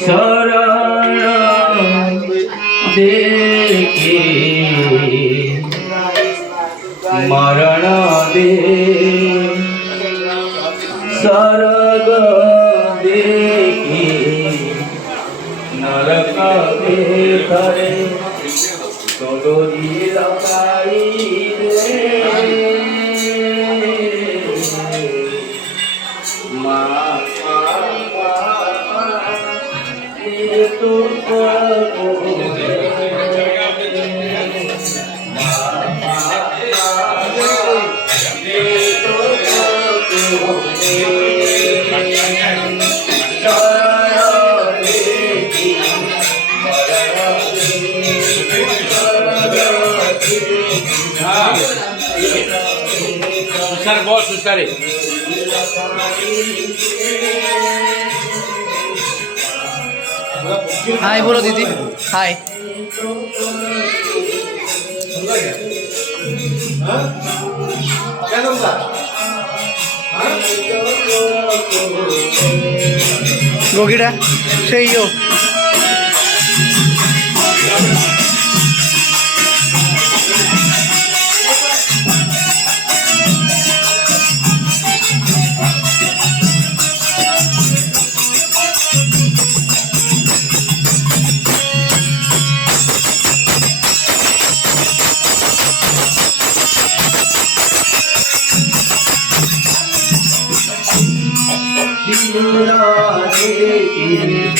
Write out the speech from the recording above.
शरण देके मरण दे स्वर्ग देके नरक दे करे तो डोरी लगाई दे तो सर बहुत सुस्तारे हाय बोलो दीदी हाय गोगीड़ा से यो सिंदूरा देके